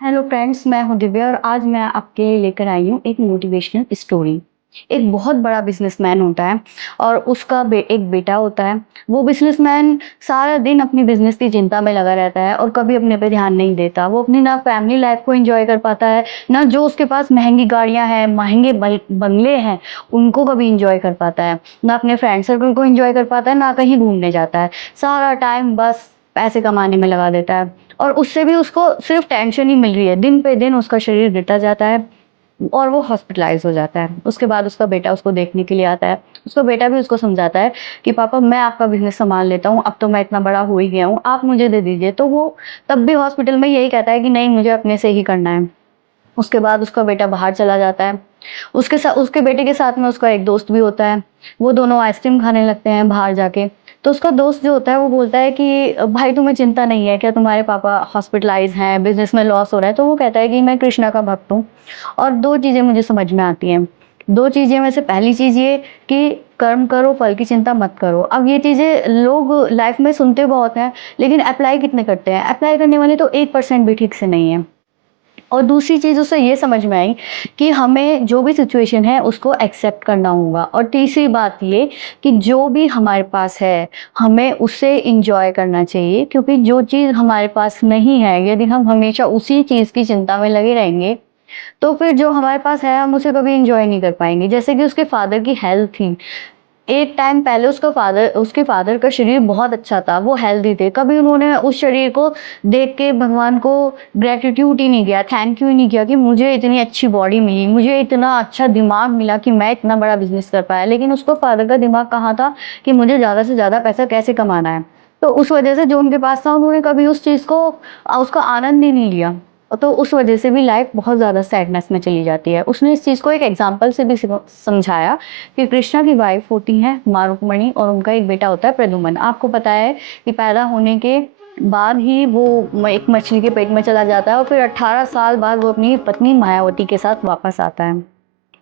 Hello friends, मैं हूँ दिव्या और आज मैं आपके लिए लेकर आई हूँ एक मोटिवेशनल स्टोरी। एक बहुत बड़ा बिजनेसमैन होता है और उसका एक बेटा होता है। वो बिजनेसमैन सारा दिन अपनी बिजनेस की चिंता में लगा रहता है और कभी अपने पे ध्यान नहीं देता। वो अपनी ना फैमिली लाइफ को एंजॉय कर पाता है, ना जो उसके पास महंगी गाड़ियां हैं, महंगे बंगले हैं, उनको कभी एंजॉय कर पाता है, ना अपने फ्रेंड सर्कल को एंजॉय कर पाता है, ना कहीं घूमने जाता है। सारा टाइम बस पैसे कमाने में लगा देता है और उससे भी उसको सिर्फ टेंशन ही मिल रही है। दिन पे दिन उसका शरीर गिरता जाता है और वो हॉस्पिटलाइज हो जाता है। उसके बाद उसका बेटा उसको देखने के लिए आता है। उसका बेटा भी उसको समझाता है कि पापा, मैं आपका बिजनेस संभाल लेता हूँ, अब तो मैं इतना बड़ा हो ही गया हूँ, आप मुझे दे दीजिए। तो वो तब भी हॉस्पिटल में यही कहता है कि नहीं, मुझे अपने से ही करना है। उसके बाद उसका बेटा बाहर चला जाता है। उसके साथ, उसके बेटे के साथ में उसका एक दोस्त भी होता है। वो दोनों आइसक्रीम खाने लगते हैं बाहर जाके। तो उसका दोस्त जो होता है वो बोलता है कि भाई, तुम्हें चिंता नहीं है क्या? तुम्हारे पापा हॉस्पिटलाइज हैं, बिजनेस में लॉस हो रहा है। तो वो कहता है कि मैं कृष्णा का भक्त हूँ और दो चीजें मुझे समझ में आती हैं। दो चीजें में से पहली चीज ये कि कर्म करो, फल की चिंता मत करो। अब ये चीजें लोग लाइफ में सुनते बहुत हैं, लेकिन अप्लाई कितने करते हैं? अप्लाई करने वाले तो 1% भी ठीक से नहीं है। और दूसरी चीज़ उससे ये समझ में आई कि हमें जो भी सिचुएशन है उसको एक्सेप्ट करना होगा। और तीसरी बात ये कि जो भी हमारे पास है हमें उसे इंजॉय करना चाहिए, क्योंकि जो चीज़ हमारे पास नहीं है, यदि हम हमेशा उसी चीज़ की चिंता में लगे रहेंगे तो फिर जो हमारे पास है हम उसे कभी इंजॉय नहीं कर पाएंगे। जैसे कि उसके फादर की हेल्थ थी। एक टाइम पहले उसके फादर का शरीर बहुत अच्छा था, वो हेल्दी थे। कभी उन्होंने उस शरीर को देख के भगवान को ग्रेटिट्यूड ही नहीं किया, थैंक यू ही नहीं किया कि मुझे इतनी अच्छी बॉडी मिली, मुझे इतना अच्छा दिमाग मिला कि मैं इतना बड़ा बिजनेस कर पाया। लेकिन उसको फादर का दिमाग कहाँ था कि मुझे ज़्यादा से ज़्यादा पैसा कैसे कमाना है। तो उस वजह से जो उनके पास था उन्होंने कभी उस चीज़ को, उसका आनंद ही नहीं लिया। तो उस वजह से भी लाइफ बहुत ज़्यादा सैडनेस में चली जाती है। उसने इस चीज़ को एक एग्जाम्पल से भी समझाया कि कृष्णा की वाइफ होती है माँ रुक्मणी और उनका एक बेटा होता है प्रद्युम्न। आपको पता है कि पैदा होने के बाद ही वो एक मछली के पेट में चला जाता है और फिर 18 साल बाद वो अपनी पत्नी मायावती के साथ वापस आता है।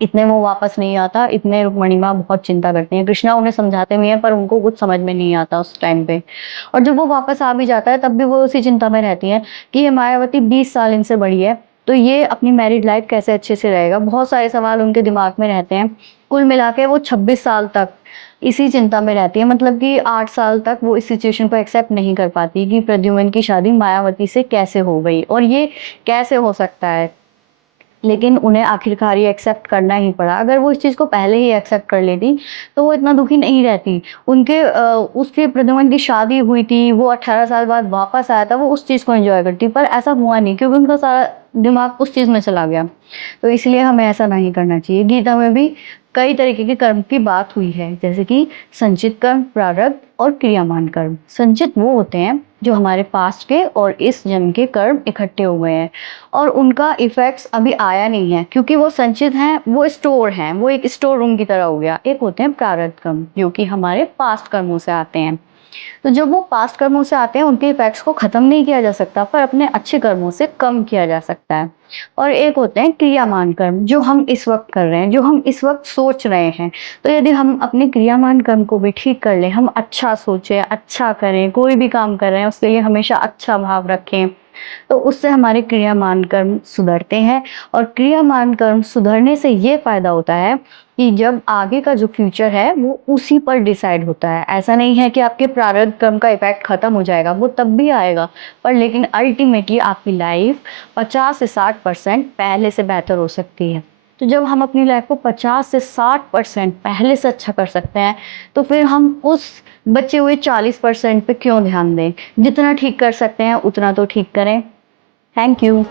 इतने वो वापस नहीं आता, इतने रुक्मणी माँ बहुत चिंता करती हैं। कृष्णा उन्हें समझाते भी हैं पर उनको कुछ समझ में नहीं आता उस टाइम पे। और जब वो वापस आ भी जाता है तब भी वो उसी चिंता में रहती हैं कि ये मायावती 20 साल इनसे बड़ी है, तो ये अपनी मैरिड लाइफ कैसे अच्छे से रहेगा। बहुत सारे सवाल उनके दिमाग में रहते हैं। कुल मिला के वो 26 साल तक इसी चिंता में रहती है। मतलब कि 8 साल तक वो इस सिचुएशन को एक्सेप्ट नहीं कर पाती कि प्रद्युम्न की शादी मायावती से कैसे हो गई और ये कैसे हो सकता है। लेकिन उन्हें आखिरकार ये एक्सेप्ट करना ही पड़ा। अगर वो इस चीज़ को पहले ही एक्सेप्ट कर लेती तो वो इतना दुखी नहीं रहती। उसके प्रद्युम्न की शादी हुई थी, वो 18 साल बाद वापस आया था, वो उस चीज़ को एंजॉय करती, पर ऐसा हुआ नहीं क्योंकि उनका सारा दिमाग उस चीज़ में चला गया। तो इसलिए हमें ऐसा नहीं करना चाहिए। गीता में भी कई तरीके के कर्म की बात हुई है, जैसे कि संचित कर्म, प्रारब्ध और क्रियामान कर्म। संचित वो होते हैं जो हमारे पास्ट के और इस जन्म के कर्म इकट्ठे हो गए हैं और उनका इफेक्ट्स अभी आया नहीं है, क्योंकि वो संचित हैं, वो स्टोर हैं, वो एक स्टोर रूम की तरह हो गया। एक होते हैं प्रारब्ध कर्म जो कि हमारे पास्ट कर्मों से आते हैं। तो जब वो पास्ट कर्मों से आते हैं उनके इफेक्ट्स को खत्म नहीं किया जा सकता, पर अपने अच्छे कर्मों से कम किया जा सकता है। और एक होते हैं क्रियामान कर्म जो हम इस वक्त कर रहे हैं, जो हम इस वक्त सोच रहे हैं। तो यदि हम अपने क्रियामान कर्म को भी ठीक कर लें, हम अच्छा सोचें, अच्छा करें, कोई भी काम कर रहे हैं उसके लिए हमेशा अच्छा भाव रखें, तो उससे हमारे क्रियामान कर्म सुधरते हैं। और क्रियामान कर्म सुधरने से ये फायदा होता है कि जब आगे का जो फ्यूचर है वो उसी पर डिसाइड होता है। ऐसा नहीं है कि आपके प्रारब्ध कर्म का इफेक्ट खत्म हो जाएगा, वो तब भी आएगा, पर लेकिन अल्टीमेटली आपकी लाइफ 50 से 60% पहले से बेहतर हो सकती है। तो जब हम अपनी लाइफ को 50 से 60% पहले से अच्छा कर सकते हैं तो फिर हम उस बचे हुए 40% पे क्यों ध्यान दें। जितना ठीक कर सकते हैं उतना तो ठीक करें। Thank you.